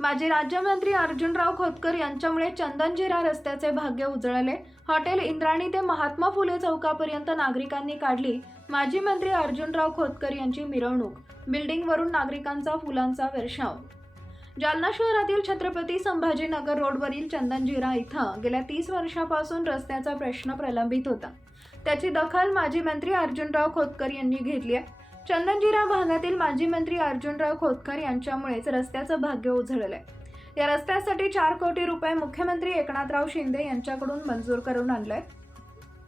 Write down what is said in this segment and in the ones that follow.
माजी राज्यमंत्री अर्जुनराव खोतकर यांच्यामुळे चंदनजिरा रस्त्याचे भाग्य उजळले। हॉटेल इंद्राणी ते महात्मा फुले चौकापर्यंत नागरिकांनी काढली माजी मंत्री अर्जुनराव खोतकर यांची मिरवणूक। बिल्डिंगवरून नागरिकांचा फुलांचा वर्षाव। जालना शहरातील छत्रपती संभाजीनगर रोडवरील चंदनजिरा इथं गेल्या 30 वर्षापासून रस्त्याचा प्रश्न प्रलंबित होता। त्याची दखल माजी मंत्री अर्जुनराव खोतकर यांनी घेतली आहे। चंदनजिरा भागातील माजी मंत्री अर्जुनराव खोतकर यांच्यामुळेच रस्त्याचं भाग्य उजळलंय। या रस्त्यासाठी 4 कोटी रुपये मुख्यमंत्री एकनाथराव शिंदे यांच्याकडून मंजूर करून आणलंय।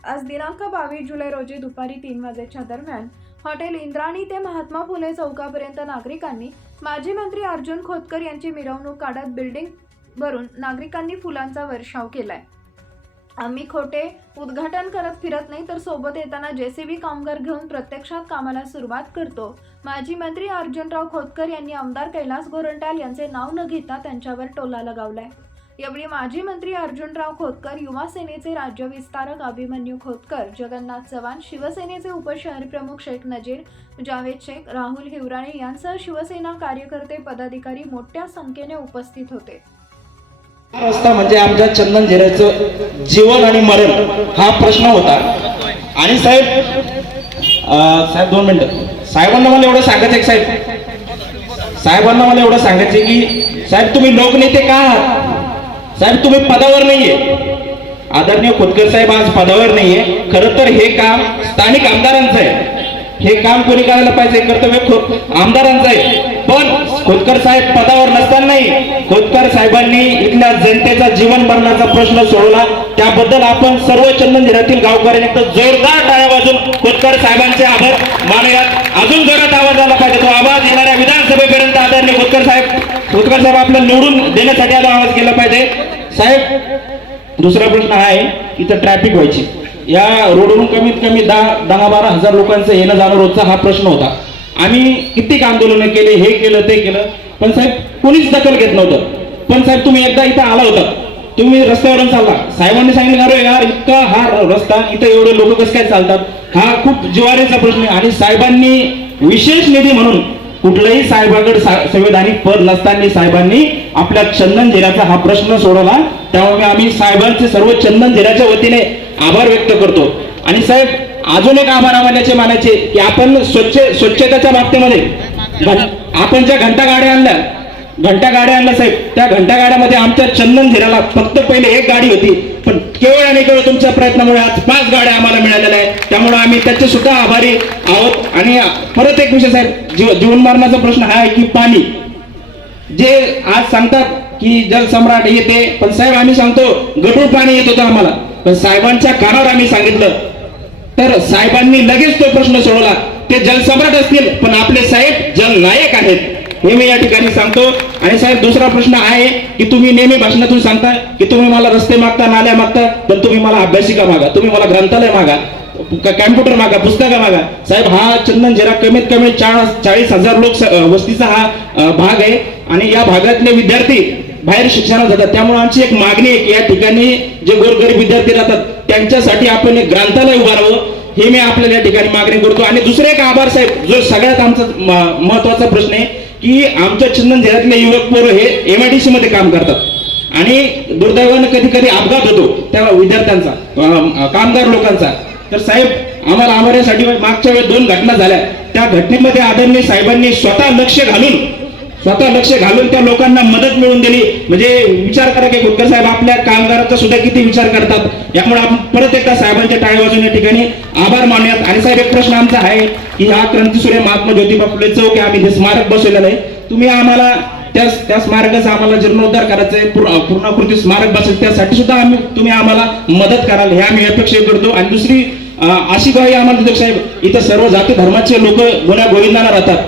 आज दिनांक 22 जुलै रोजी दुपारी 3 वाजेच्या दरम्यान हॉटेल इंद्राणी ते महात्मा फुले चौकापर्यंत नागरिकांनी माजी मंत्री अर्जुन खोतकर यांची मिरवणूक काढत बिल्डिंगवरून नागरिकांनी फुलांचा वर्षाव केलाय। आम्ही खोटे उद्घाटन करत फिरत नाही, तर सोबत येताना जेसीबी कामगार घेऊन प्रत्यक्षात कामाला सुरुवात करतो। माजी मंत्री अर्जुनराव खोतकर यांनी आमदार कैलास गोरंट्याल यांचे नाव न घेता त्यांच्यावर टोला लगावलाय। यावेळी माजी मंत्री अर्जुनराव खोतकर, युवा सेनेचे राज्य विस्तारक अभिमन्यू खोतकर, जगन्नाथ चव्हाण, शिवसेनेचे उपशहर प्रमुख शेख नजीर, जावेद शेख, राहुल हिवराणे यांसह शिवसेना कार्यकर्ते पदाधिकारी मोठ्या संख्येने उपस्थित होते। रस्ता म्हणजे आमच्या चंदनजिऱ्याचं जीवन आणि मरण हा प्रश्न होता। आणि साहेब 2 मिनिटं साहेबांना मला एवढं सांगायचं साहेबांना मला एवढं सांगायचं की साहेब तुम्ही लोकनेते का आहात? साहेब तुम्ही पदावर नाहीये। आदरणीय खोतकर साहेब आज पदावर नाहीये। खरं तर हे काम स्थानिक आमदारांचं आहे। हे काम कोणी करायला पाहिजे? कर्तव्य आमदारांचं आहे। पण खोतकर साहेब पदावर नसतानाही खोतकर साहेबांनी इथल्या जनतेचा जीवन मरणाचा प्रश्न सोडवला। त्याबद्दल आपण सर्व चंदनजिऱ्यातील गावकऱ्यांनी एकदा जोरदार टाळ्या वाजून खोतकर साहेबांचे आभार मानूयात। अजून जोरात आवाज आला पाहिजे। तो आवाज येणाऱ्या विधानसभेपर्यंत आदरणीय खोतकर साहेब आपल्याला निवडून देण्यासाठी आवाज केला पाहिजे। साहेब दुसरा प्रश्न हा आहे, इथं ट्रॅफिक व्हायची। या रोडवरून कमीत कमी 10-12 हजार लोकांचं येणं जाणं रोजचा हा प्रश्न होता। आम्ही कित्येक आंदोलनं केले, हे केलं ते केलं, पण साहेब कोणीच दखल घेत नव्हतं। पण साहेब तुम्ही एकदा इथं आला होता, तुम्ही रस्त्यावरून चालला, साहेबांनी सांगितलं अरे यार इतका हा रस्ता, इथं एवढे लोक कसं काय चालतात, हा खूप जिव्हाळ्याचा प्रश्न आहे। आणि साहेबांनी विशेष निधी म्हणून कुठलंही साहेबांकडे संवैधानिक पद नसताना साहेबांनी आपल्या चंदनजिऱ्याचा हा प्रश्न सोडवला। त्यामुळे आम्ही साहेबांचे सर्व चंदनजिऱ्याच्या वतीने आभार व्यक्त करतो। आणि साहेब अजून एक आभार आम्हाला मानायचे की आपण स्वच्छतेच्या बाबतीमध्ये आपण ज्या घंटा गाड्या आणल्या साहेब, त्या घंटा गाड्यामध्ये आमच्या चंदनजिऱ्याला फक्त पहिले 1 गाडी होती, पण केवळ आणि केवळ तुमच्या प्रयत्नामुळे आज 5 गाड्या आम्हाला मिळालेल्या आहेत। त्यामुळे आम्ही त्याचे सुद्धा आभारी आहोत। आणि परत एक विषय साहेब, जीवन मरणाचा प्रश्न हा आहे की पाणी, जे आज सांगतात की जलसम्राट येते, पण साहेब आम्ही सांगतो गढूळ पाणी येत होतं आम्हाला, पण साहेबांच्या कानावर आम्ही सांगितलं तर साहेबांनी लगेच तो प्रश्न सोडवला। ते जलसम्राट असतील, पण आपले साहेब जलनायक आहेत, हे मी या ठिकाणी सांगतो। आणि साहेब दुसरा प्रश्न आहे की तुम्ही नेहमी भाषणातून सांगता की तुम्ही मला रस्ते मागता, नाल्या मागता, पण तुम्ही मला अभ्यासिका मागा, तुम्ही मला ग्रंथालय मागा, कॅम्प्युटर मागा, पुस्तकं मागा। साहेब हा चंदनजिरा कमीत कमी 40,000 लोक वस्तीचा हा भाग आहे आणि या भागातले विद्यार्थी बाहेर शिक्षणाला जातात। त्यामुळे आमची एक मागणी आहे की या ठिकाणी जे गोरगरीब विद्यार्थी राहतात त्यांच्यासाठी आपण एक ग्रंथालय उभारावं, हे मी आपल्याला या ठिकाणी मागणी करतो। आणि दुसरे एक आभार साहेब, जो सगळ्यात आमचा महत्वाचा प्रश्न आहे की आमच्या चंदनजिऱ्यातले युवक पोरं हे MIDC मध्ये काम करतात आणि दुर्दैवानं कधी कधी अपघात होतो त्या विद्यार्थ्यांचा, कामगार लोकांचा। तर साहेब आम्हाला आभारासाठी मागच्या वेळेस 2 घटना झाल्या, त्या घटनेमध्ये आदरणीय साहेबांनी स्वतः लक्ष घालून त्या लोकांना मदत मिळवून दिली। म्हणजे विचार करा की खोतकर साहेब आपल्या कामगारांचा सुद्धा किती विचार करतात। यामुळे आपण परत एकदा साहेबांच्या टाळ्या वाजवून या ठिकाणी आभार मानूयात। आणि साहेब एक प्रश्न आमचा आहे की हा क्रांतीसूर्य महात्मा ज्योतिबा फुले चौक आम्ही जे स्मारक बसवलेलं आहे, तुम्ही आम्हाला त्या स्मारकाचा आम्हाला जीर्णोद्धार करायचा आहे, पूर्णाकृती स्मारक बसेल, त्यासाठी सुद्धा तुम्ही आम्हाला मदत कराल, हे आम्ही अपेक्षा करतो। आणि दुसरी अशी ग्वाही आम्हाला देतो साहेब, इथं सर्व जाती धर्माचे लोक गुण्या गोविंदाना राहतात,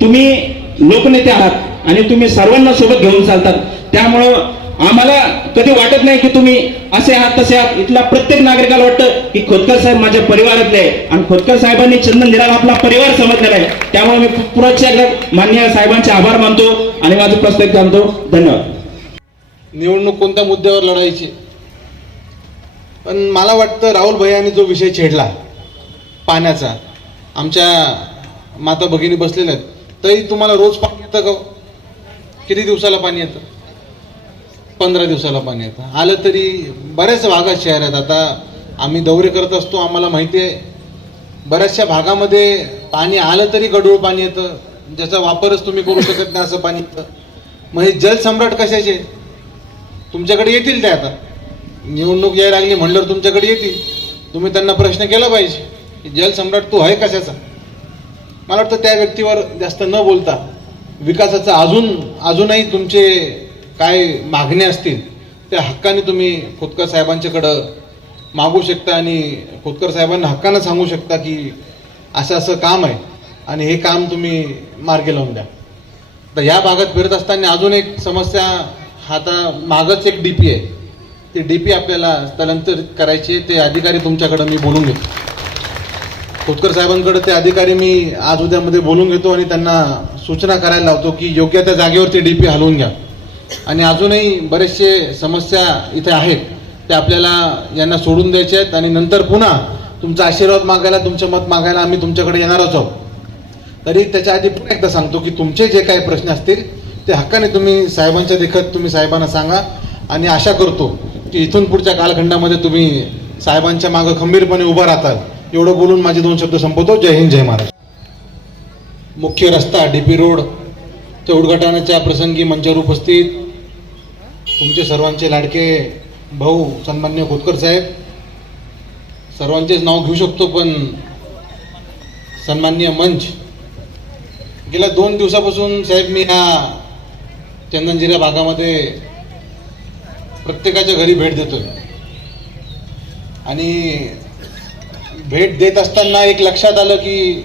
तुम्ही लोकनेते आहात आणि तुम्ही सर्वांना सोबत घेऊन चालतात। त्यामुळं आम्हाला कधी वाटत नाही की तुम्ही असे आहात तसे आहात। इथला प्रत्येक नागरिकाला वाटतं की खोतकर साहेब माझ्या परिवारातले आहे आणि खोतकर साहेबांनी चंदनजिऱ्याला आपला परिवार समजलेला आहे। त्यामुळे मी पुढच्या माननीय साहेबांचे आभार मानतो आणि माझं प्रस्ताव थांबतो। धन्यवाद। निवडणूक कोणत्या मुद्द्यावर लढायची, पण मला वाटतं राहुल भैयानी जो विषय छेडला पाण्याचा, आमच्या माता भगिनी बसलेल्या आहेत, तरी तुम्हाला रोज पाणी येतं का? किती दिवसाला पाणी येतं? 15 दिवसाला पाणी येतं. आलं तरी बऱ्याच भागात शहर आहेत. आता आम्ही दौरे करत असतो, आम्हाला माहिती आहे बऱ्याचशा भागामध्ये पाणी आलं तरी गढूळ पाणी येतं, ज्याचा वापरच तुम्ही करू शकत नाही असं पाणी येतं. मग हे जलसम्राट कशाचे? तुमच्याकडे येतील ते. आता निवडणूक यायला लागली म्हणल्यावर तुमच्याकडे येतील. तुम्ही त्यांना प्रश्न केला पाहिजे की जलसम्राट तू आहे कशाचा? मला वाटतं त्या व्यक्तीवर जास्त न बोलता विकासाचा अजूनही तुमचे काय मागण्या असतील त्या हक्काने तुम्ही खोतकर साहेबांच्याकडं मागू शकता आणि खोतकर साहेबांना हक्कानं सांगू शकता की असं असं काम आहे आणि हे काम तुम्ही मार्गी लावून द्या. तर या भागात फिरत असताना अजून एक समस्या, आता मागच एक DP आहे, ती DP आपल्याला स्थलांतरित करायची आहे. ते अधिकारी तुमच्याकडं मी बोलून घेतो, खोतकर साहेबांकडे ते अधिकारी मी आज उद्यामध्ये बोलून घेतो आणि त्यांना सूचना करायला लावतो की योग्य त्या जागेवरती DP हलवून घ्या. आणि अजूनही बरेचसे समस्या इथे आहेत ते आपल्याला यांना सोडून द्यायचे आहेत आणि नंतर पुन्हा तुमचा आशीर्वाद मागायला, तुमचं मत मागायला आम्ही तुमच्याकडे येणारच आहोत. तरी त्याच्या आधी पुन्हा एकदा सांगतो की तुमचे जे काही प्रश्न असतील ते हक्काने तुम्ही साहेबांच्या देखत तुम्ही साहेबांना सांगा आणि आशा करतो की इथून पुढच्या कालखंडामध्ये तुम्ही साहेबांच्या मागं खंबीरपणे उभा राहताल. एवढं बोलून माझे 2 शब्द संपवतो. जय हिंद, जय महाराष्ट्र. मुख्य रस्ता DP रोड च्या उद्घाटनाच्या प्रसंगी मंचावर उपस्थित तुमचे सर्वांचे लाडके भाऊ सन्माननीय खोतकर साहेब, सर्वांचेच नाव घेऊ शकतो पण सन्माननीय मंच, गेल्या 2 दिवसापासून साहेब मी ह्या चंदनजिरा भागामध्ये प्रत्येकाच्या घरी भेट देतोय आणि भेट देत असताना एक लक्षात आलं की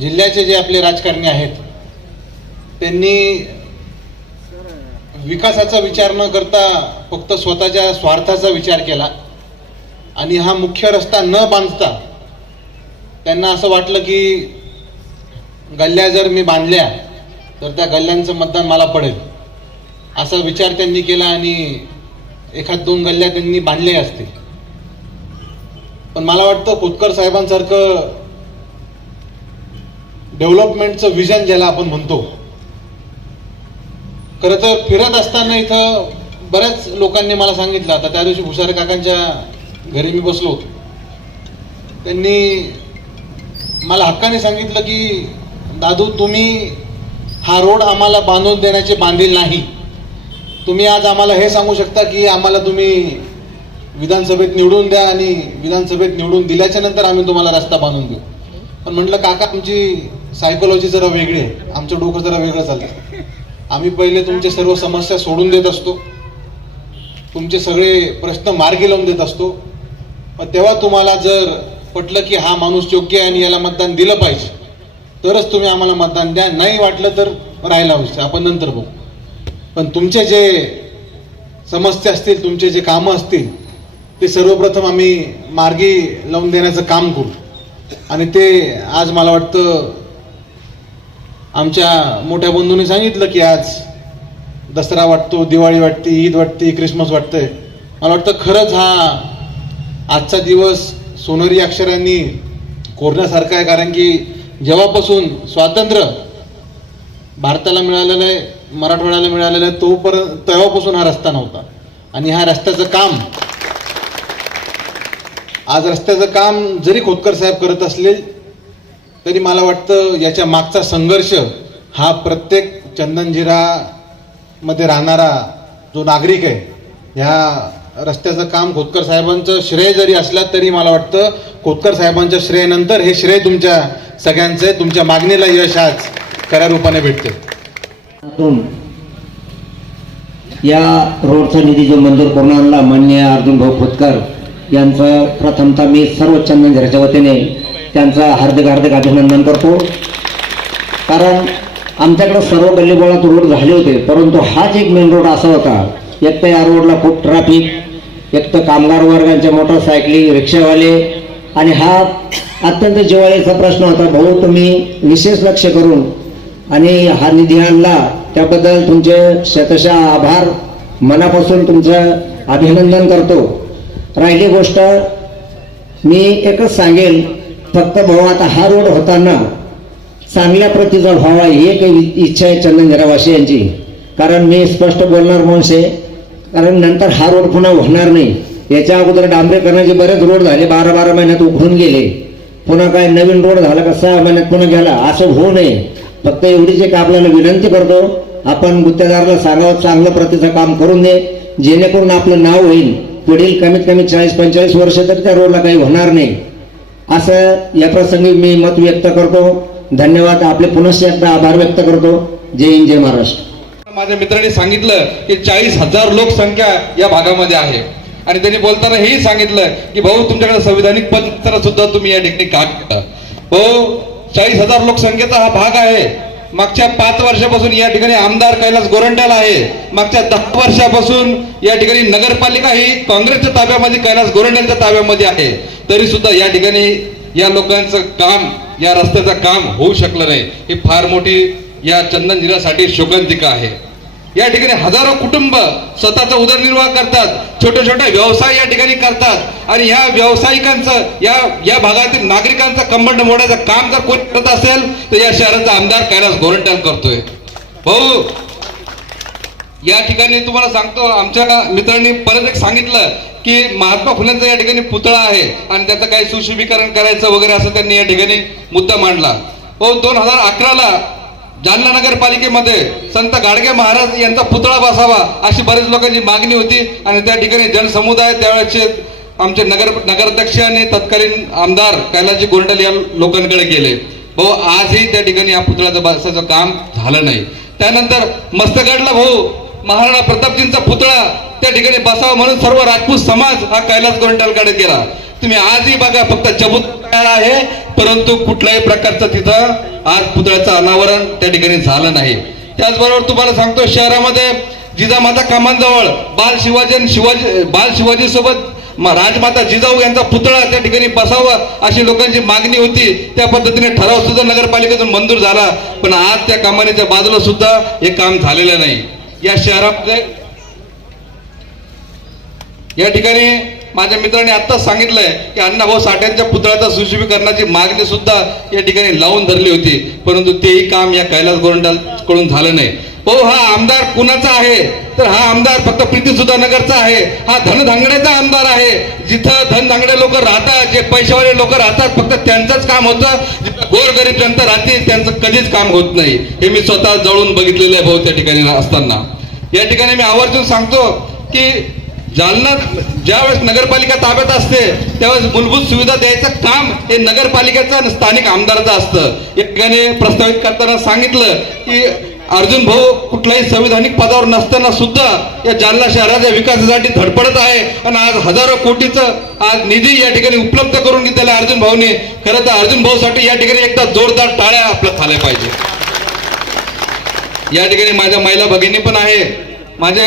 जिल्ह्याचे जे आपले राजकारणी आहेत त्यांनी विकासाचा विचार न करता फक्त स्वतःच्या स्वार्थाचा विचार केला आणि हा मुख्य रस्ता न बांधता त्यांना असं वाटलं की गल्ल्या जर मी बांधल्या तर त्या गल्ल्यांचं मतदान मला पडेल, असा विचार त्यांनी केला आणि 1-2 गल्ल्या त्यांनी बांधल्या असतील. पण मला वाटतं खोतकर साहेबांसारखं डेव्हलपमेंटचं विजन ज्याला आपण म्हणतो, खरं तर फिरत असताना इथं बऱ्याच लोकांनी मला सांगितलं, आता त्या दिवशी भुसारे काकांच्या घरी मी बसलो होतो, त्यांनी मला हक्काने सांगितलं की दादू तुम्ही हा रोड आम्हाला बांधून देण्याचे बांधील नाही. तुम्ही आज आम्हाला हे सांगू शकता की आम्हाला तुम्ही विधानसभेत निवडून द्या आणि विधानसभेत निवडून दिल्याच्या नंतर आम्ही तुम्हाला रस्ता बांधून देऊ. पण म्हटलं काका आमची सायकोलॉजी जरा वेगळी आहे, आमचं डोकं जरा वेगळं चालतं. आम्ही पहिले तुमचे सर्व समस्या सोडून देत असतो, तुमचे सगळे प्रश्न मार्गी लावून देत असतो. मग तेव्हा तुम्हाला जर पटलं की हा माणूस योग्य आहे आणि याला मतदान दिलं पाहिजे तरच तुम्ही आम्हाला मतदान द्या, नाही वाटलं तर राहायला विषय आपण नंतर बघू. पण तुमचे जे समस्या असतील, तुमचे जे कामं असतील ते सर्वप्रथम आम्ही मार्गी लावून देण्याचं काम करू. आणि ते आज मला वाटतं आमच्या मोठ्या बंधूंनी सांगितलं की आज दसरा वाटतो, दिवाळी वाटते, ईद वाटते, क्रिसमस वाटतंय. मला वाटतं खरंच हा आजचा दिवस सोनेरी अक्षरांनी कोरण्यासारखा आहे, कारण की जेव्हापासून स्वातंत्र्य भारताला मिळालेलं आहे, मराठवाड्याला मिळालेलं आहे, तेव्हापासून हा रस्ता नव्हता. आणि ह्या रस्त्याचं काम आज रस्त्याचं काम जरी खोतकर साहेब करत असले तरी मला वाटतं याच्या मागचा संघर्ष हा प्रत्येक चंदनजिरामध्ये राहणारा जो नागरिक आहे, ह्या रस्त्याचं काम खोतकर साहेबांचं श्रेय जरी असला तरी मला वाटतं खोतकर साहेबांच्या श्रेयानंतर हे श्रेय तुमच्या सगळ्यांचं आहे. तुमच्या मागणीला यश आज खऱ्या रूपाने भेटते. या रोडचा निधी जो मंजूर करून आणला माननीय अर्जुन भाऊ खोतकर यांचं प्रथमतः मी सर्व चंदनजिराच्या वतीने त्यांचं हार्दिक अभिनंदन करतो. कारण आमच्याकडे सर्व गल्लीबोळात रोड झाले होते, परंतु हाच एक मेन रोड असा होता, एक तर या रोडला खूप ट्रॅफिक, एक तर कामगार वर्गांच्या मोटरसायकली, रिक्षावाले, आणि हा अत्यंत जिव्हाळ्याचा प्रश्न होता. भाऊ तुम्ही विशेष लक्ष करून आणि हा निधी आणला त्याबद्दल तुमचे शतशः आभार, मनापासून तुमचं अभिनंदन करतो. राहिली गोष्ट मी एकच सांगेल, फक्त भाऊ आता हा रोड होताना चांगल्या प्रतीचा व्हावा ही एक इच्छा आहे चंदनझरावासियांची. कारण मी स्पष्ट बोलणार माणूस आहे, कारण नंतर हा रोड पुन्हा होणार नाही. याच्या अगोदर डांबरीकरणाचे बरेच रोड झाले, 12 महिन्यात उघडून गेले. पुन्हा काय नवीन रोड झाला का 6 महिन्यात पुन्हा गेला, असं होऊ नये. फक्त एवढीच एक आपल्याला विनंती करतो, आपण गुत्तेदाराला सांगावं चांगलं प्रतीचं काम करून दे, जेणेकरून आपलं नाव होईल. पुढील कमीत कमी 40-45 वर्ष तरी त्या रोडला काही होणार नाही, असं या प्रसंगी मी मत व्यक्त करतो. धन्यवाद. आपले पुनश्च एकदा आभार व्यक्त करतो. जय हिंद, जय महाराष्ट्र. माझ्या मित्रांनी सांगितलं की 40,000 लोकसंख्या या भागामध्ये आहे आणि त्यांनी बोलताना हेही सांगितलं की भाऊ तुमच्याकडे संविधानिक पत्र सुद्धा तुम्ही या ठिकाणी का करता. भाऊ 40,000 लोकसंख्येचा हा भाग आहे. मागच्या 5 वर्षापासून या ठिकाणी आमदार कैलास गोरंट्याल आहे. मागच्या 10 वर्षापासून या ठिकाणी नगरपालिका ही काँग्रेसच्या ताब्यामध्ये, कैलास गोरंट्यालच्या ताब्यामध्ये आहे. तरी सुद्धा या ठिकाणी या लोकांचं काम, या रस्त्याचं काम होऊ शकलं नाही. ही फार मोठी या चंदनझिरासाठी शोकांतिका आहे. या ठिकाणी हजारो कुटुंब स्वतःचा उदरनिर्वाह करतात, छोटे छोटे व्यवसाय या ठिकाणी करतात आणि या व्यावसायिकांचं, या भागातील नागरिकांचं कंबंड मोडायचं काम जर कोणी करत असेल तर या शहराचा आमदार कैलास गोरंट्याल करतोय. भाऊ या ठिकाणी तुम्हाला सांगतो, आमच्या मित्रांनी परत एक सांगितलं की महात्मा फुलेंचा या ठिकाणी पुतळा आहे आणि त्याचं काही सुशोभीकरण करायचं वगैरे असं त्यांनी या ठिकाणी मुद्दा मांडला. भाऊ 2011ला जालना नगरपालिकेमध्ये संत गाडगे महाराज यांचा पुतळा बसावा अशी बरेच लोकांची मागणी होती आणि त्या ठिकाणी जनसमुदाय त्यावेळेचे आमचे नगराध्यक्ष आणि तत्कालीन आमदार कैलासजी गोरंट्याल या लोकांकडे गेले. भाऊ आजही त्या ठिकाणी या पुतळ्याचं बसायचं काम झालं नाही. त्यानंतर मस्तगडला भाऊ महाराणा प्रतापजींचा पुतळा त्या ठिकाणी बसावा म्हणून सर्व राजपूत समाज हा कैलास गोरंट्यालकडे गेला. तुम्ही आजही बघा, फक्त चबूत तयार आहे परंतु कुठल्याही प्रकारचं तिथं आज पुतळ्याचं अनावरण त्या ठिकाणी झालं नाही. त्याचबरोबर तुम्हाला सांगतो, शहरामध्ये जिजामाता कामांजवळ बाल शिवाजी सोबत राजमाता जिजाऊ यांचा पुतळा त्या ठिकाणी बसावा अशी लोकांची मागणी होती. त्या पद्धतीने ठराव सुद्धा नगरपालिकेतून मंजूर झाला, पण आज त्या कमानीच्या बाजूला सुद्धा हे काम झालेलं नाही. या शहरामध्ये या ठिकाणी माझ्या मित्रांनी आत्ताच सांगितलंय की अण्णाभाऊ साठ्यांच्या पुतळ्याच्या सुशोभीकरणाची मागणी सुद्धा या ठिकाणी लावून धरली होती, परंतु तेही काम या कैलास गोरंट्याल कडून झालं नाही. भाऊ हा आमदार कुणाचा आहे तर हा आमदार फक्त प्रीतीसुधा नगरचा आहे. हा धनधांगड्याचा आमदार आहे. जिथं धनधांगडे लोक राहतात, जे पैशावाले लोक राहतात, फक्त त्यांचंच काम होतं. जिथं गोरगरीब जनता राहते त्यांचं कधीच काम होत नाही. हे मी स्वतः जवळून बघितलेलं आहे भाऊ त्या ठिकाणी असताना. या ठिकाणी मी आवर्जून सांगतो की जालना ज्यावेळेस नगरपालिका ताब्यात असते त्यावेळेस मूलभूत सुविधा द्यायचं काम हे नगरपालिकेचं आणि स्थानिक आमदाराचं असतं. या ठिकाणी प्रस्तावित करताना सांगितलं की अर्जुन भाऊ कुठल्याही संविधानिक पदावर नसताना सुद्धा या जालना शहराच्या विकासासाठी धडपडत आहे आणि आज हजारो कोटीचं आज निधी या ठिकाणी उपलब्ध करून घेतलेला अर्जुन भाऊने. खरं तर अर्जुन भाऊ साठी या ठिकाणी एकदा जोरदार टाळ्या आपल्या झाल्या पाहिजे. या ठिकाणी माझ्या महिला भगिनी पण आहे, माझे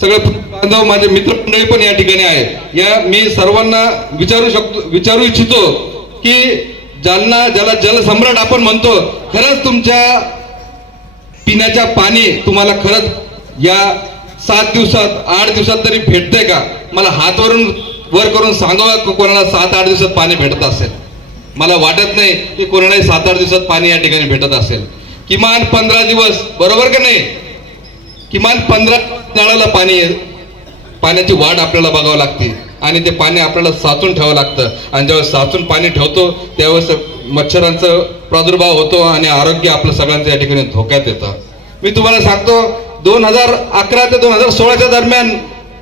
सगळे बांधव, माझे मित्रमंडळी पण या ठिकाणी आहेत. या मी सर्वांना विचारू इच्छितो की जालना, ज्याला जलसम्राट आपण म्हणतो, खरंच तुमच्या पिण्याच्या पाणी तुम्हाला खरंच या 7 दिवसात 8 दिवसात तरी भेटतंय का? मला हात वर करून सांगावं कोणाला 7-8 दिवसात पाणी भेटत असेल. मला वाटत नाही की कोणालाही 7-8 दिवसात पाणी या ठिकाणी भेटत असेल. किमान 15 दिवस, बरोबर का नाही? किमान 15 नळाला पाण्याची वाढ आपल्याला बघावं लागते आणि ते पाणी आपल्याला साचून ठेवावं लागतं. आणि ज्यावेळेस साचून पाणी ठेवतो त्यावेळेस मच्छरांचा प्रादुर्भाव होतो आणि आरोग्य आपलं सगळ्यांचं या ठिकाणी धोक्यात येतं. मी तुम्हाला सांगतो, 2011 ते 2016च्या दरम्यान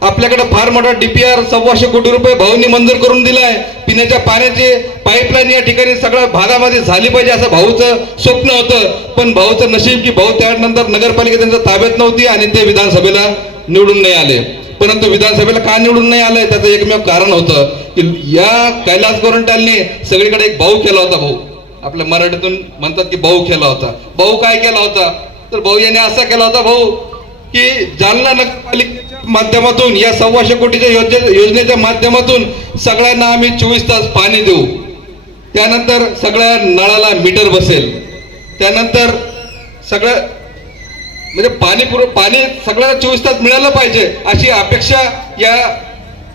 आपल्याकडे फार मोठा DPR 125 कोटी रुपये भाऊंनी मंजूर करून दिलाय. पिण्याच्या पाण्याची पाईपलाईन या ठिकाणी सगळ्या भागामध्ये झाली पाहिजे असं भाऊचं स्वप्न होतं. पण भाऊचं नशीब की भाऊ त्यानंतर नगरपालिका त्यांच्या ताब्यात नव्हती आणि ते विधानसभेला निवडून नाही आले. परंतु विधानसभेला का निवडून नाही आले त्याचं एकमेव कारण होतं की या कैलास गोरंट्यालने सगळीकडे एक भाऊ केला होता. भाऊ आपल्या मराठीतून म्हणतात की भाऊ केला होता. भाऊ काय केला होता तर भाऊ याने असा केला होता भाऊ की जालना नगरपालिकेच्या माध्यमातून या 125 कोटीच्या योजनेच्या माध्यमातून सगळ्यांना आम्ही 24 तास पाणी देऊ. त्यानंतर सगळ्या नळाला मीटर बसेल. त्यानंतर सगळं म्हणजे पाणी सगळ्यांना 24 तास मिळालं पाहिजे अशी अपेक्षा या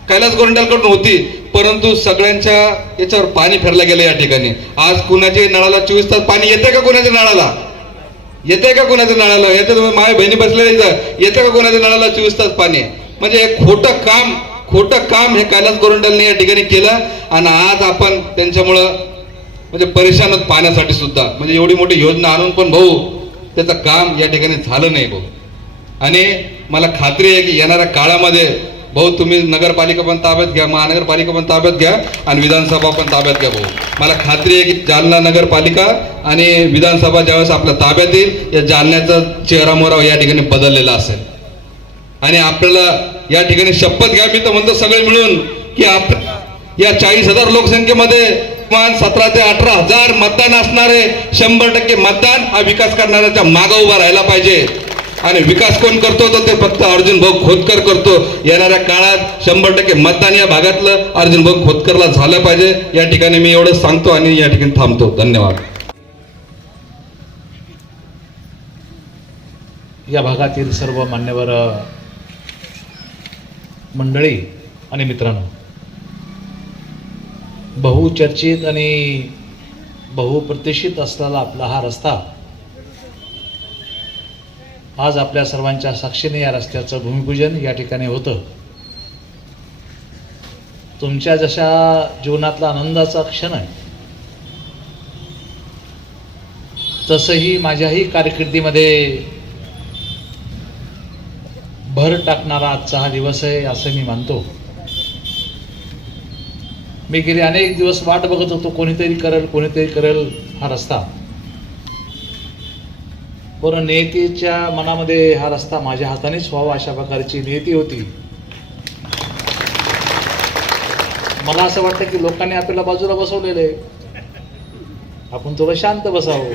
कैलास गोरंट्यालकडून होती. परंतु सगळ्यांच्या याच्यावर पाणी फिरलं गेलं या ठिकाणी. आज कुणाच्या नळाला 24 तास पाणी येते का? कुणाच्या नळाला येते का? कुणाच्या नळाला येते? तुम्ही माझ्या बहिणी बसलेले येते का? कुणाच्या नळाला 24 तास पाणी? म्हणजे हे खोटं काम हे कैलास गोरंट्यालने या ठिकाणी केलं. आणि आज आपण त्यांच्यामुळं म्हणजे परेशान होत पाण्यासाठी सुद्धा. म्हणजे एवढी मोठी योजना आणून पण भाऊ त्याचं काम या ठिकाणी झालं नाही भाऊ. आणि मला खात्री आहे की येणाऱ्या काळामध्ये भाऊ तुम्ही नगरपालिका पण ताब्यात घ्या, महानगरपालिका पण ताब्यात घ्या आणि विधानसभा पण ताब्यात घ्या भाऊ. मला खात्री आहे की जालना नगरपालिका आणि विधानसभा ज्यावेळेस आपल्या ताब्यात येईल या जालन्याचा चेहरा मोहरा या ठिकाणी बदललेला असेल. आणि आपल्याला या ठिकाणी शपथ घ्या, मी तर म्हणतो सगळे मिळून, की या 40,000 लोकसंख्येमध्ये किमान 17 ते 18 हजार मतदान असणारे 100% मतदान हा विकास करणाऱ्याच्या मागे उभा राहायला पाहिजे. आणि विकास कोण करतो तर ते फक्त अर्जुन भाऊ खोतकर करतो. येणाऱ्या काळात 100% मतदान या भागातलं अर्जुन भाऊ खोतकरला झालं पाहिजे. या ठिकाणी मी एवढंच सांगतो आणि या ठिकाणी थांबतो. धन्यवाद. या भागातील सर्व मान्यवर मंडळी आणि मित्रांनो, बहुचर्चित आणि बहुप्रतिष्ठित असलेला आपला हा रस्ता आज आपल्या सर्वांच्या साक्षीने या रस्त्याचं भूमिपूजन या ठिकाणी होतं. तुमच्या जशा जीवनातला आनंदाचा क्षण आहे तसंही माझ्याही कारकिर्दीमध्ये भर टाकणारा आजचा हा दिवस आहे असं मी मानतो. मी गेले अनेक दिवस वाट बघत होतो कोणीतरी करेल हा रस्ता. पण नियतीच्या मनामध्ये हा रस्ता माझ्या हातानेच व्हावा अशा प्रकारची नियती होती. मला असं वाटतं की लोकांनी आपल्याला बाजूला बसवलेलं आहे, आपण थोडं शांत बसावं.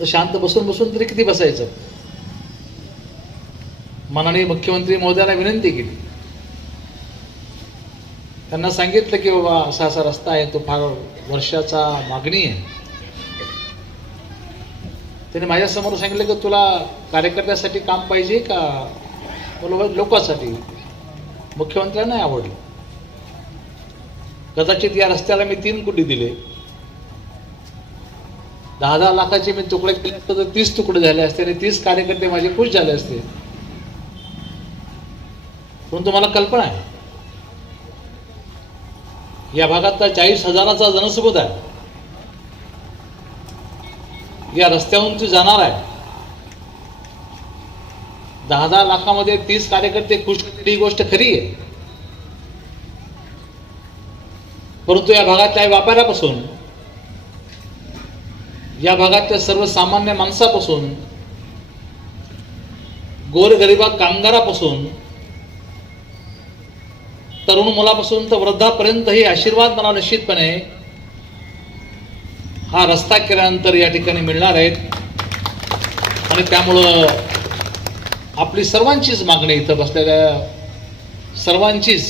तर शांत बसून तरी किती बसायचं. माननीय मुख्यमंत्री महोदयाला विनंती केली, त्यांना सांगितलं की बाबा असा असा रस्ता आहे, तो फार वर्षाचा मागणी आहे. त्याने माझ्यासमोर सांगितलं की तुला कार्यकर्त्यासाठी काम पाहिजे का लोकांसाठी. मुख्यमंत्र्यांना नाही आवडलं. कदाचित या रस्त्याला मी 3 कोटी दिले, 10-10 लाखाचे मी तुकडे केले असते तर 30 तुकडे झाले असते आणि 30 कार्यकर्ते माझे खुश झाले असते. परंतु मला कल्पना आहे या भागातला 40,000चा जनसमुदाय आहे. या रस्त्यावरून ती जाणार आहे. 10-10 लाखामध्ये 30 कार्यकर्ते खुश, ही गोष्ट खरी आहे. परंतु या भागातल्या व्यापाऱ्यापासून, या भागातल्या सर्वसामान्य माणसापासून, गोरगरिबा कामगारापासून, तरुण मुलापासून तर वृद्धापर्यंत हे आशीर्वाद मला निश्चितपणे हा रस्ता केल्यानंतर या ठिकाणी मिळणार आहेत. आणि त्यामुळं आपली सर्वांचीच मागणी, इथं बसलेल्या सर्वांचीच,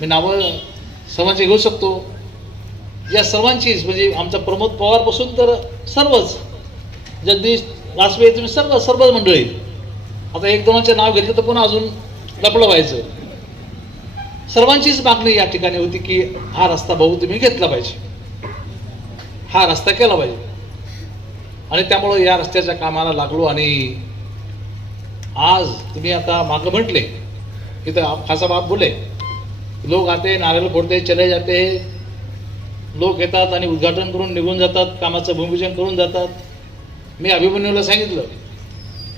मी नावं सर्वांची घेऊ शकतो, या सर्वांचीच म्हणजे आमचा प्रमोद पवारपासून तर सर्वच, जगदीश वासवे, तुम्ही सर्व मंडळी, आता 1-2चे नाव घेतलं तर पुन्हा अजून लपलं व्हायचं. सर्वांचीच मागणी या ठिकाणी होती की हा रस्ता भाऊ तुम्ही घेतला पाहिजे, हा रस्ता केला पाहिजे. आणि त्यामुळं या रस्त्याच्या कामाला लागलो. आणि आज तुम्ही आता मागं म्हटले, इथं खासा बाप बोले, लोक आते नारळ फोडते, चले जाते, लोक येतात आणि उद्घाटन करून निघून जातात, कामाचं भूमिपूजन करून जातात. मी अभिमन्यूला सांगितलं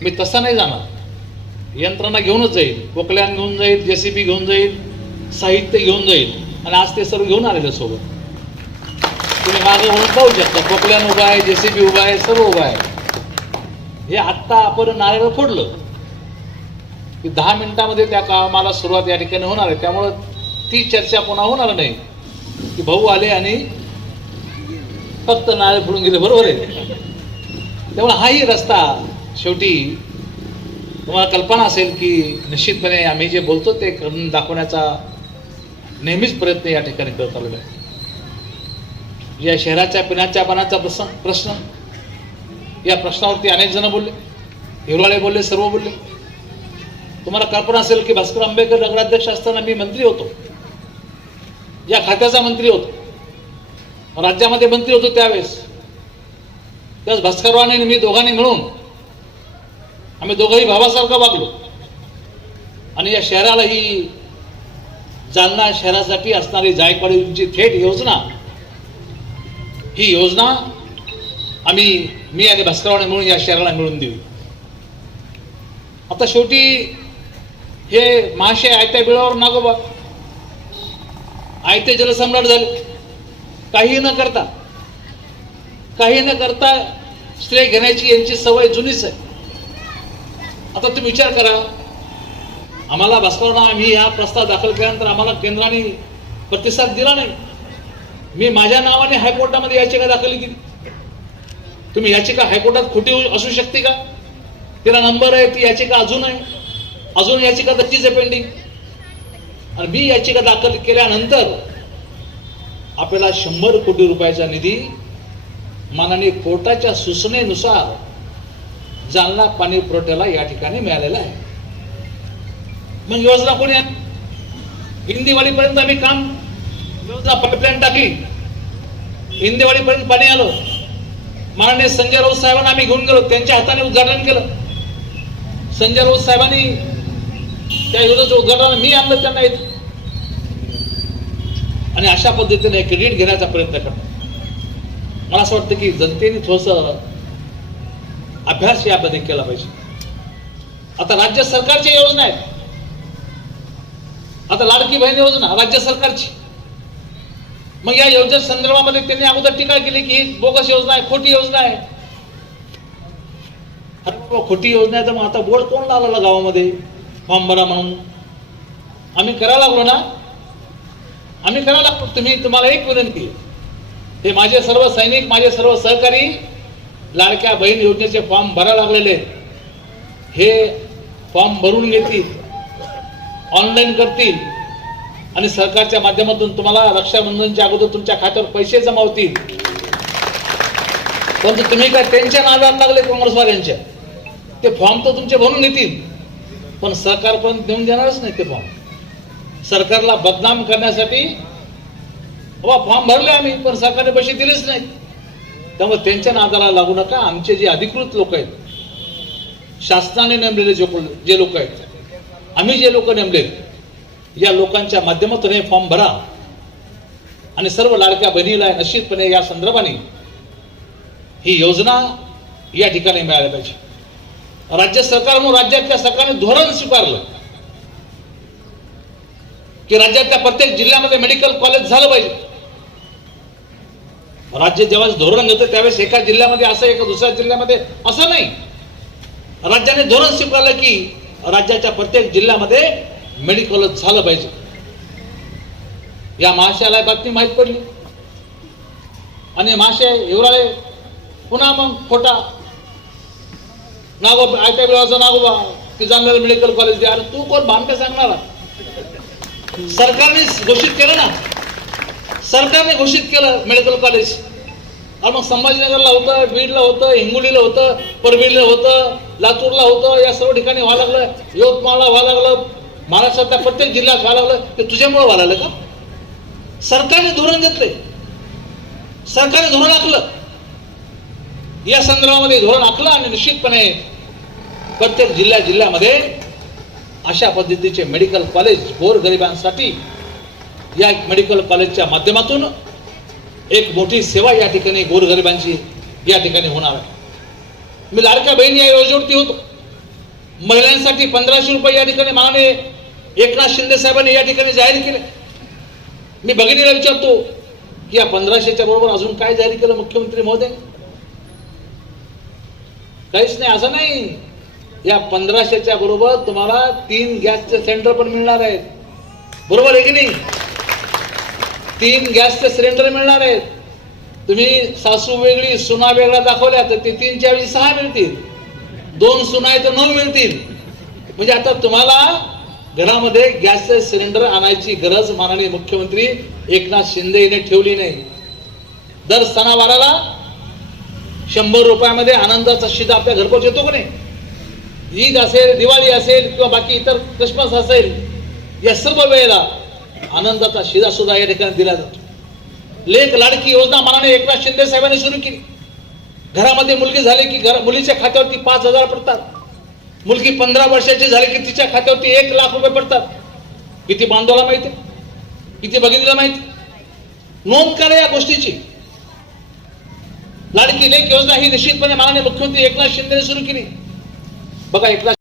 मी तसा नाही जाणार, यंत्रणा घेऊनच जाईल, पोकल्यान घेऊन जाईल, JCB घेऊन जाईल, साहित्य घेऊन जाईल. आणि आज ते सर्व घेऊन आलेलं सोबत. तुम्ही मागे म्हणून पाहू शकता, पोकल्यान उभा आहे, JCB उभा आहे, सर्व उभा आहे. हे आत्ता आपण नारळ फोडलं की 10 मिनिटामध्ये त्या कामाला सुरुवात या ठिकाणी होणार आहे. त्यामुळं ती चर्चा पुन्हा होणार नाही की भाऊ आले आणि फक्त नारळ फोडून गेले, बरोबर आहे. त्यामुळे हाही रस्ता शेवटी तुम्हाला कल्पना असेल की निश्चितपणे आम्ही जे बोलतो ते करून दाखवण्याचा नेहमीच प्रयत्न या ठिकाणी करत आलेला आहे. या शहराच्या पिण्याच्या पाण्याचा प्रश्न, या प्रश्नावरती अनेक जण बोलले, हिरवाळे बोलले, सर्व बोलले. तुम्हाला कल्पना असेल की भास्कर आंबेडकर नगराध्यक्ष असताना मी मंत्री होतो, या खात्याचा मंत्री होतो, राज्यामध्ये मंत्री होतो त्यावेळेस भास्करराव आणि मी दोघांनी मिळून आम्ही दोघंही भावासारखं वागलो आणि या शहराला ही जालना शहरासाठी असणारी जायकवाडीची थेट योजना, ही योजना मी आणि भास्कररावने मिळून या शहराला मिळून देऊ. आता शेवटी हे महाशय आयत्या बिळावर नागोबा, आयते जलसम्राट झाले. काही न करता श्रेय घेण्याची यांची सवय जुनीच आहे. आता तुम्ही विचार करा, आम्हाला भास्करराव आम्ही हा प्रस्ताव दाखल केल्यानंतर आम्हाला केंद्राने प्रतिसाद दिला नाही. मी माझ्या नावाने हायकोर्टामध्ये याचिका दाखल केली. तुम्ही याचिका हायकोर्टात खोटी असू शकते का? तिला नंबर आहे, ती याचिका अजून याचिका तशीच आहे पेंडिंग. आणि मी याचिका दाखल केल्यानंतर आपल्याला 100 कोटी रुपयाचा निधी माननीय कोर्टाच्या सूचनेनुसार जालना पाणी पुरवठ्याला या ठिकाणी मिळालेला आहे. मग योजना कोणी हिंदीवाडीपर्यंत आम्ही काम योजना पाईपलाईन टाकली, हिंदीवाडीपर्यंत पाणी आलं. माननीय संजय राऊत साहेबांना आम्ही घेऊन गेलो, त्यांच्या हाताने उद्घाटन केलं. संजय राऊत साहेबांनी त्या योजनेचं उद्घाटन मी आणलं त्यांना येत, आणि अशा पद्धतीने क्रेडिट घेण्याचा प्रयत्न करतो. मला असं वाटतं की जनतेने थोडंसं अभ्यास यामध्ये केला पाहिजे. आता राज्य सरकारच्या योजना आहेत. आता लाडकी बहीण योजना राज्य सरकारची, मग या योजने संदर्भामध्ये त्यांनी अगोदर टीका केली की ही बोगस योजना आहे, खोटी योजना आहे. अरे बाबा, खोटी योजना आहे तर मग आता बोर्ड कोण लावला गावामध्ये फॉर्म भरा म्हणून? आम्ही करायला लागलो ना, आम्ही करायला लागलो. तुम्हाला एक विनंती, हे माझे सर्व सैनिक, माझे सर्व सहकारी लाडक्या बहीण योजनेचे फॉर्म भरायला लागलेले, हे फॉर्म भरून घेतील, ऑनलाईन करतील आणि सरकारच्या माध्यमातून तुम्हाला रक्षाबंधनच्या अगोदर तुमच्या खात्यावर पैसे जमा होतील. परंतु तुम्ही काय त्यांच्या नादाला लागले काँग्रेसवाल्यांच्या? ते फॉर्म तर तुमचे भरून घेतील, पण सरकारपर्यंत देऊन देणारच नाही ते फॉर्म. सरकारला बदनाम करण्यासाठी बाबा फॉर्म भरले आम्ही, पण सरकारने पैसे दिलेच नाहीत. त्यामुळे त्यांच्या नादाला लागू नका. आमचे जे अधिकृत लोक आहेत, शासनाने नेमलेले जे लोक आहेत, आम्ही जे लोक नेमले, या लोकांच्या माध्यमातून हे फॉर्म भरा आणि सर्व लाडक्या बहिणीला निश्चितपणे या संदर्भाने ही योजना या ठिकाणी मिळाली पाहिजे. राज्य सरकारनं, राज्यातल्या सरकारने धोरण स्वीकारलं की राज्यातल्या प्रत्येक जिल्ह्यामध्ये मेडिकल कॉलेज झालं पाहिजे. राज्य जेव्हा धोरण घेतं त्यावेळेस एका जिल्ह्यामध्ये असं, एका दुसऱ्या जिल्ह्यामध्ये असं नाही. राज्याने धोरण स्वीकारलं की राज्याच्या प्रत्येक जिल्ह्यामध्ये मेडिकल झालं पाहिजे. या महाशयाला बातमी माहीत पडली आणि महाशय एवढा पुन्हा मग खोटा नागोबा, आयत्या बिळाचा नागोबा की जालन्याला मेडिकल कॉलेज द्या. अरे तू कोण बांधका सांगणार? सरकारने घोषित केलं ना, सरकारने घोषित केलं मेडिकल कॉलेज. आणि मग संभाजीनगरला होतं, बीडला होतं, हिंगोलीला होतं, परभणीला होतं, लातूरला होतं, या सर्व ठिकाणी व्हायला लागलं, यवतमाळला व्हायला लागलं, महाराष्ट्रातल्या प्रत्येक जिल्ह्यात व्हायला लागलं. ते तुझ्यामुळे व्हायला लागलं का? सरकारने धोरण घेतलंय, सरकारने धोरण आखलं, या संदर्भामध्ये धोरण आखलं आणि निश्चितपणे प्रत्येक जिल्ह्यामध्ये अशा पद्धतीचे मेडिकल कॉलेज गोरगरिबांसाठी, या मेडिकल कॉलेजच्या माध्यमातून एक मोठी सेवा या ठिकाणी गोरगरिबांची या ठिकाणी होणार आहे. मी लाडक्या बहिणी या योजनेवरती होतो. महिलांसाठी 1500 रुपये या ठिकाणी माननीय एकनाथ शिंदे साहेबांनी या ठिकाणी जाहीर केले. मी भगिनीला विचारतो की या 1500च्या बरोबर अजून काय जाहीर केलं मुख्यमंत्री महोदय? काहीच नाही. असं नाही, या 1500च्या बरोबर तुम्हाला 3 गॅसचे सिलेंडर पण मिळणार आहेत. बरोबर आहे की नाही? 3 गॅसचे सिलेंडर मिळणार आहेत. तुम्ही सासू वेगळी सुना वेगळा दाखवल्या तर ते 3च्या ऐवजी 6 मिळतील, 2 सुना आहे तर 9 मिळतील. म्हणजे आता तुम्हाला घरामध्ये गॅसचे सिलेंडर आणायची गरज माननीय मुख्यमंत्री एकनाथ शिंदे यांनी ठेवली नाही. दर सणावाराला 100 रुपयामध्ये आनंदाचा शिदा आपल्या घरपोच येतो का नाही? ईद असेल, दिवाळी असेल किंवा बाकी इतर क्रिसमस असेल, या सर्व वेळेला आनंदाचा शिरा सुद्धा या ठिकाणी दिला जातो. लेक लाडकी योजना माननीय एकनाथ शिंदे साहेबांनी सुरू केली. घरामध्ये मुलगी झाली की मुलीच्या खात्यावरती 5,000 पडतात. मुलगी 15 वर्षाची झाली की तिच्या खात्यावरती 1,00,000 रुपये पडतात. किती बांधवाला माहिती, किती बघितलं माहिती. नोंद करा या गोष्टीची. लाडकी लेक योजना ही निश्चितपणे माननीय मुख्यमंत्री एकनाथ शिंदेने सुरू केली. बघा एकनाथ